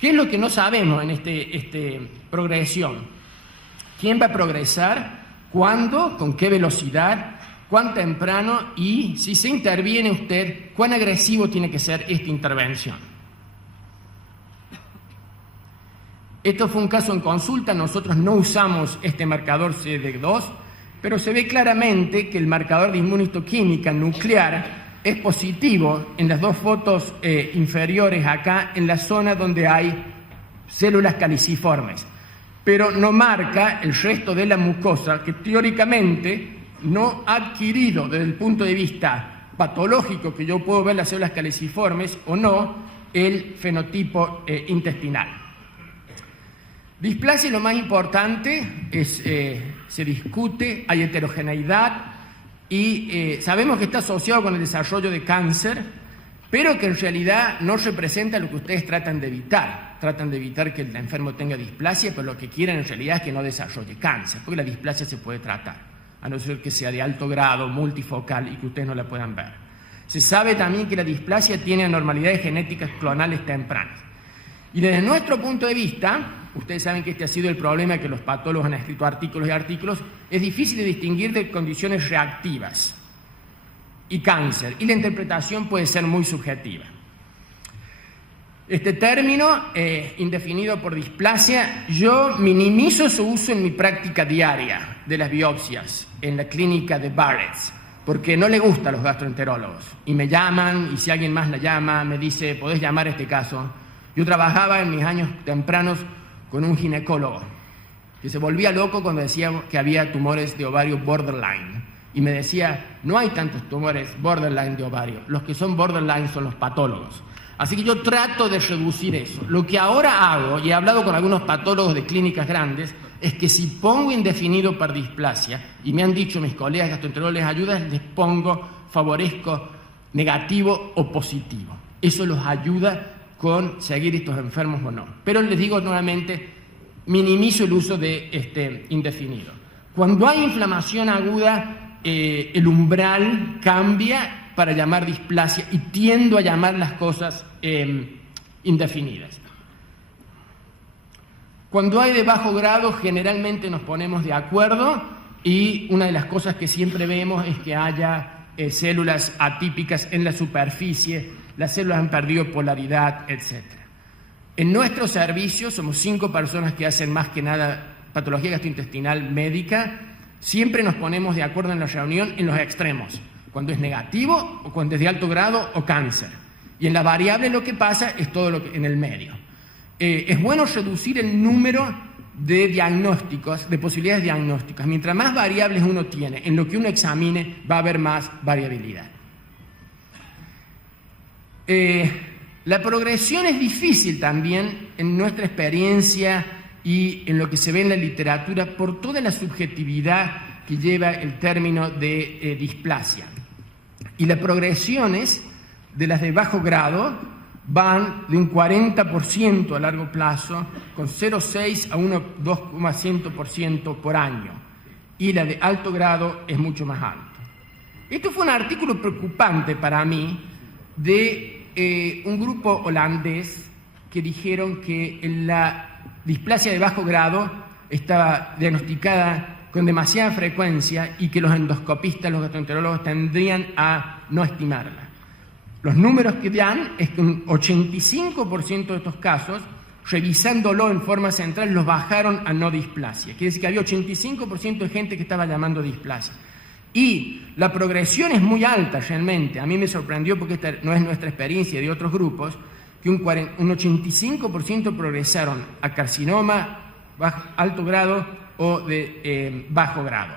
¿Qué es lo que no sabemos en esta progresión? ¿Quién va a progresar? ¿Cuándo? ¿Con qué velocidad? ¿Cuán temprano? Y si se interviene usted, ¿cuán agresivo tiene que ser esta intervención? Esto fue un caso en consulta. Nosotros no usamos este marcador CD2, pero se ve claramente que el marcador de inmunistoquímica nuclear es positivo en las dos fotos inferiores acá, en la zona donde hay células caliciformes, pero no marca el resto de la mucosa, que teóricamente no ha adquirido desde el punto de vista patológico, que yo puedo ver las células caliciformes o no, el fenotipo intestinal. Displasia, lo más importante, se discute, hay heterogeneidad, y sabemos que está asociado con el desarrollo de cáncer, pero que en realidad no representa lo que ustedes tratan de evitar. Tratan de evitar que el enfermo tenga displasia, pero lo que quieren en realidad es que no desarrolle cáncer, porque la displasia se puede tratar, a no ser que sea de alto grado, multifocal y que ustedes no la puedan ver. Se sabe también que la displasia tiene anormalidades genéticas clonales tempranas. Y desde nuestro punto de vista, ustedes saben que este ha sido el problema, que los patólogos han escrito artículos y artículos, es difícil de distinguir de condiciones reactivas y cáncer, y la interpretación puede ser muy subjetiva. Este término, indefinido por displasia, yo minimizo su uso en mi práctica diaria de las biopsias en la clínica de Barrett's, porque no le gusta a los gastroenterólogos, y me llaman, y si alguien más la llama, me dice, ¿podés llamar a este caso? Yo trabajaba en mis años tempranos con un ginecólogo que se volvía loco cuando decía que había tumores de ovario borderline. Y me decía, no hay tantos tumores borderline de ovario, los que son borderline son los patólogos. Así que yo trato de reducir eso. Lo que ahora hago, y he hablado con algunos patólogos de clínicas grandes, es que si pongo indefinido por displasia, y me han dicho mis colegas gastroenterólogos, les ayuda, les pongo, favorezco negativo o positivo. Eso los ayuda con seguir estos enfermos o no. Pero les digo nuevamente, minimizo el uso de indefinido. Cuando hay inflamación aguda, el umbral cambia para llamar displasia y tiendo a llamar las cosas indefinidas. Cuando hay de bajo grado, generalmente nos ponemos de acuerdo, y una de las cosas que siempre vemos es que haya células atípicas en la superficie. Las células han perdido polaridad, etc. En nuestro servicio somos 5 personas que hacen más que nada patología gastrointestinal médica. Siempre nos ponemos de acuerdo en la reunión en los extremos, cuando es negativo o cuando es de alto grado o cáncer. Y en la variable lo que pasa es todo lo que en el medio. Es bueno reducir el número de diagnósticos, de posibilidades diagnósticas. Mientras más variables uno tiene en lo que uno examine, va a haber más variabilidad. La progresión es difícil también en nuestra experiencia y en lo que se ve en la literatura por toda la subjetividad que lleva el término de displasia. Y las progresiones de las de bajo grado van de un 40% a largo plazo, con 0,6 a 2,1% por año. Y la de alto grado es mucho más alto. Esto fue un artículo preocupante para mí de un grupo holandés que dijeron que la displasia de bajo grado estaba diagnosticada con demasiada frecuencia y que los endoscopistas, los gastroenterólogos, tendrían a no estimarla. Los números que dan es que un 85% de estos casos, revisándolo en forma central, los bajaron a no displasia. Quiere decir que había 85% de gente que estaba llamando displasia. Y la progresión es muy alta realmente. A mí me sorprendió, porque esta no es nuestra experiencia, de otros grupos, que un 85% progresaron a carcinoma alto grado o de bajo grado.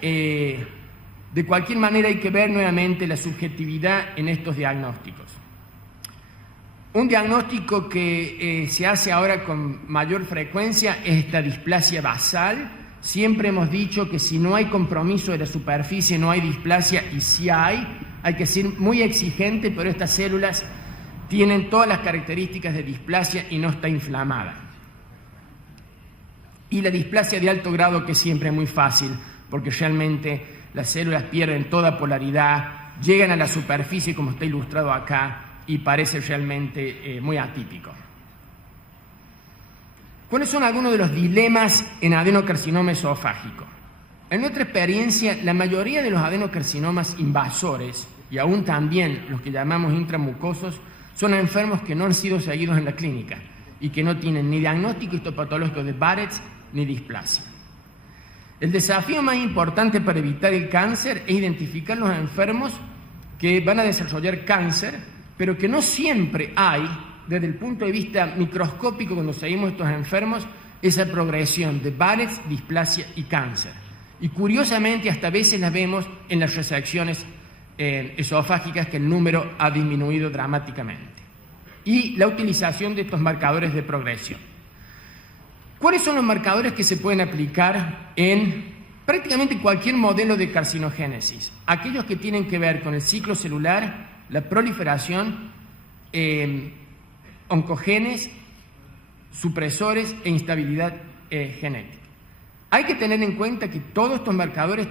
De cualquier manera hay que ver nuevamente la subjetividad en estos diagnósticos. Un diagnóstico que se hace ahora con mayor frecuencia es esta displasia basal. Siempre hemos dicho que si no hay compromiso de la superficie no hay displasia, y si hay que ser muy exigente, pero estas células tienen todas las características de displasia y no está inflamada. Y la displasia de alto grado, que siempre es muy fácil, porque realmente las células pierden toda polaridad, llegan a la superficie como está ilustrado acá y parece realmente muy atípico. ¿Cuáles son algunos de los dilemas en adenocarcinoma esofágico? En nuestra experiencia, la mayoría de los adenocarcinomas invasores, y aún también los que llamamos intramucosos, son enfermos que no han sido seguidos en la clínica y que no tienen ni diagnóstico histopatológico de Barrett's ni displasia. El desafío más importante para evitar el cáncer es identificar los enfermos que van a desarrollar cáncer, pero que no siempre hay, desde el punto de vista microscópico, cuando seguimos estos enfermos, esa progresión de Barrett's, displasia y cáncer. Y curiosamente, hasta a veces las vemos en las resecciones esofágicas, que el número ha disminuido dramáticamente. Y la utilización de estos marcadores de progresión. ¿Cuáles son los marcadores que se pueden aplicar en prácticamente cualquier modelo de carcinogénesis? Aquellos que tienen que ver con el ciclo celular, la proliferación, oncogenes, supresores e instabilidad genética. Hay que tener en cuenta que todos estos marcadores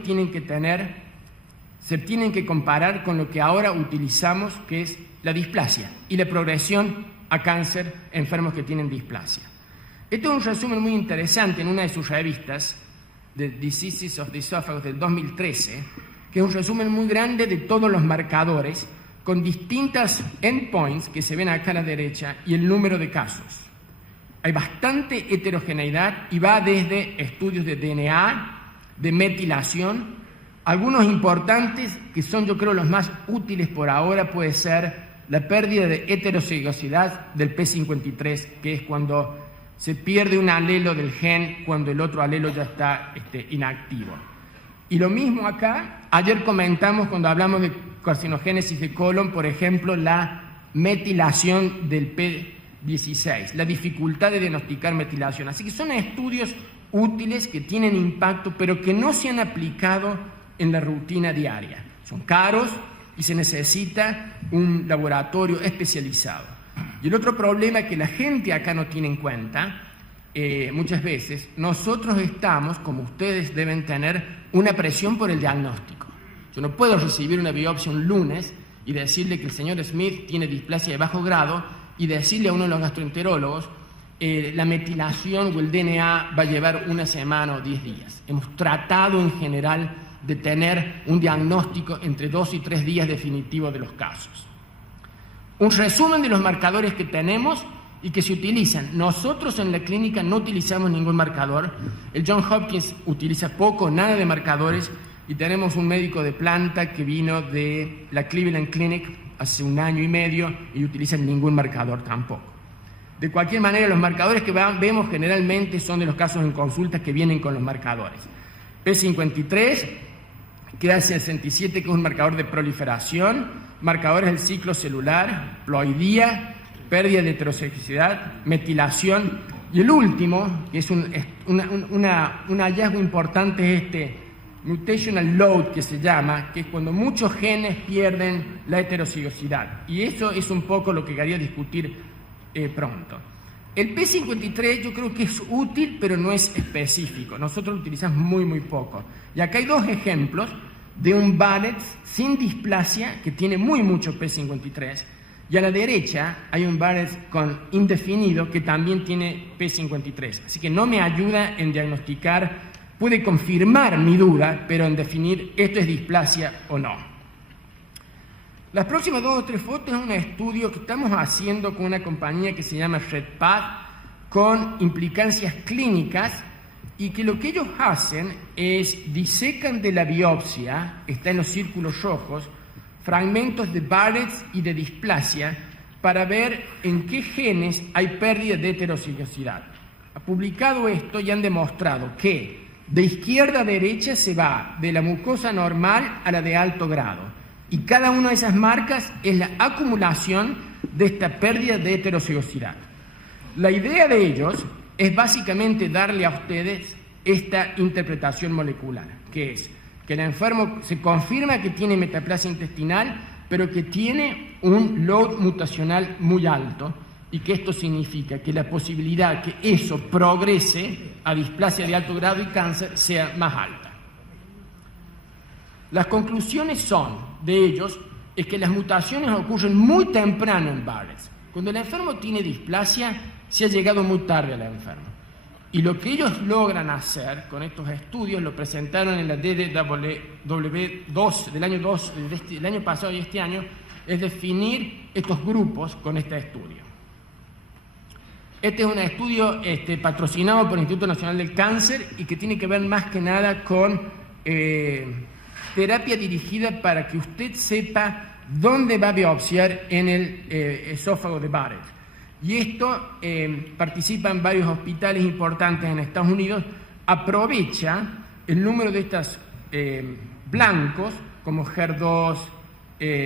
se tienen que comparar con lo que ahora utilizamos, que es la displasia y la progresión a cáncer en enfermos que tienen displasia. Esto es un resumen muy interesante en una de sus revistas, The Diseases of the Esophagus del 2013, que es un resumen muy grande de todos los marcadores con distintas endpoints que se ven acá a la derecha y el número de casos. Hay bastante heterogeneidad y va desde estudios de DNA, de metilación. Algunos importantes, que son yo creo los más útiles por ahora, puede ser la pérdida de heterocigosidad del P53, que es cuando se pierde un alelo del gen cuando el otro alelo ya está inactivo. Y lo mismo acá, ayer comentamos cuando hablamos de carcinogénesis de colon, por ejemplo, la metilación del P16, la dificultad de diagnosticar metilación. Así que son estudios útiles que tienen impacto, pero que no se han aplicado en la rutina diaria. Son caros y se necesita un laboratorio especializado. Y el otro problema que la gente acá no tiene en cuenta, muchas veces, nosotros estamos, como ustedes deben tener, una presión por el diagnóstico. Yo no puedo recibir una biopsia un lunes y decirle que el señor Smith tiene displasia de bajo grado y decirle a uno de los gastroenterólogos la metilación o el DNA va a llevar una semana o 10 días. Hemos tratado en general de tener un diagnóstico entre 2 y 3 días definitivo de los casos. Un resumen de los marcadores que tenemos y que se utilizan. Nosotros en la clínica no utilizamos ningún marcador. El Johns Hopkins utiliza poco, nada de marcadores, y tenemos un médico de planta que vino de la Cleveland Clinic hace 1 año y medio y utilizan ningún marcador tampoco. De cualquier manera, los marcadores que vemos generalmente son de los casos en consulta que vienen con los marcadores. P53, queda el 67, que es un marcador de proliferación, marcadores del ciclo celular, ploidía, pérdida de heterocigosidad, metilación, y el último, que es un hallazgo importante, es mutational load, que se llama, que es cuando muchos genes pierden la heterocigosidad, y eso es un poco lo que quería discutir pronto. El P53 yo creo que es útil, pero no es específico. Nosotros lo utilizamos muy poco. Y acá hay 2 ejemplos de un Barrett's sin displasia que tiene mucho P53. Y a la derecha hay un Barrett's con indefinido que también tiene P53. Así que no me ayuda en diagnosticar, puede confirmar mi duda, pero en definir esto es displasia o no. Las próximas 2 o 3 fotos es un estudio que estamos haciendo con una compañía que se llama RedPath, con implicancias clínicas, y que lo que ellos hacen es disecan de la biopsia, está en los círculos rojos, fragmentos de Barrett's y de displasia para ver en qué genes hay pérdida de heterocigosidad. Ha publicado esto y han demostrado que de izquierda a derecha se va de la mucosa normal a la de alto grado. Y cada una de esas marcas es la acumulación de esta pérdida de heterocigosidad. La idea de ellos es básicamente darle a ustedes esta interpretación molecular, que es que el enfermo se confirma que tiene metaplasia intestinal, pero que tiene un load mutacional muy alto, y que esto significa que la posibilidad que eso progrese a displasia de alto grado y cáncer sea más alta. Las conclusiones de ellos es que las mutaciones ocurren muy temprano en Barrett's. Cuando el enfermo tiene displasia, se ha llegado muy tarde al enfermo. Y lo que ellos logran hacer con estos estudios, lo presentaron en la DDW2 del año pasado y este año, es definir estos grupos con este estudio. Este es un estudio patrocinado por el Instituto Nacional del Cáncer y que tiene que ver más que nada con terapia dirigida para que usted sepa dónde va a biopsiar en el esófago de Barrett. Y esto participa en varios hospitales importantes en Estados Unidos, aprovecha el número de estos blancos, como HER2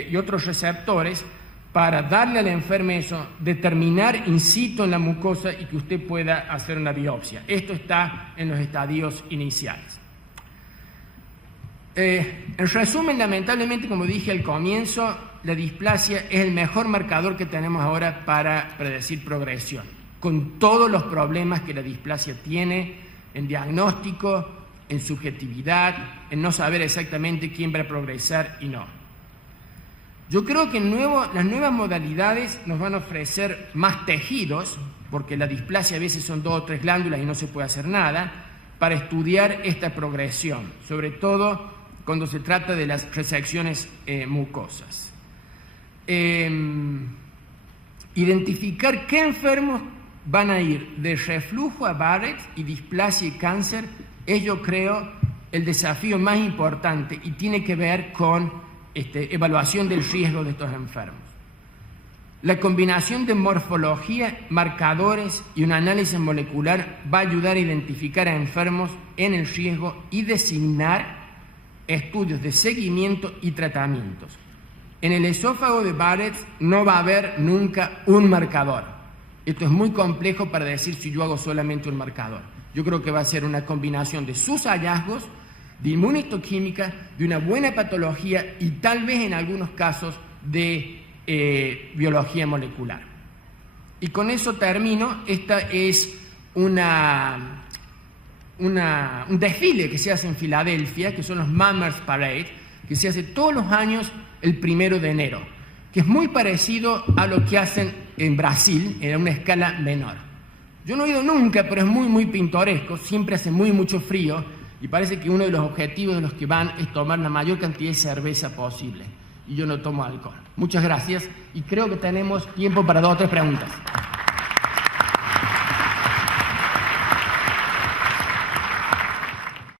y otros receptores, para darle al enfermo eso, determinar in situ en la mucosa y que usted pueda hacer una biopsia. Esto está en los estadios iniciales. En resumen, lamentablemente, como dije al comienzo, la displasia es el mejor marcador que tenemos ahora para predecir progresión, con todos los problemas que la displasia tiene en diagnóstico, en subjetividad, en no saber exactamente quién va a progresar y no. Yo creo que las nuevas modalidades nos van a ofrecer más tejidos, porque la displasia a veces son 2 o 3 glándulas y no se puede hacer nada, para estudiar esta progresión, sobre todo cuando se trata de las resecciones mucosas. Identificar qué enfermos van a ir de reflujo a Barrett y displasia y cáncer es, yo creo, el desafío más importante y tiene que ver con evaluación del riesgo de estos enfermos. La combinación de morfología, marcadores y un análisis molecular va a ayudar a identificar a enfermos en el riesgo y designar estudios de seguimiento y tratamientos. En el esófago de Barrett no va a haber nunca un marcador. Esto es muy complejo para decir si yo hago solamente un marcador. Yo creo que va a ser una combinación de sus hallazgos, de inmunistoquímica, de una buena patología y tal vez en algunos casos de biología molecular. Y con eso termino. Esta es un desfile que se hace en Filadelfia, que son los Mummers Parade, que se hace todos los años el 1 de enero, que es muy parecido a lo que hacen en Brasil, en una escala menor. Yo no he ido nunca, pero es muy, muy pintoresco, siempre hace mucho frío, y parece que uno de los objetivos de los que van es tomar la mayor cantidad de cerveza posible. Y yo no tomo alcohol. Muchas gracias, y creo que tenemos tiempo para 2 o 3 preguntas.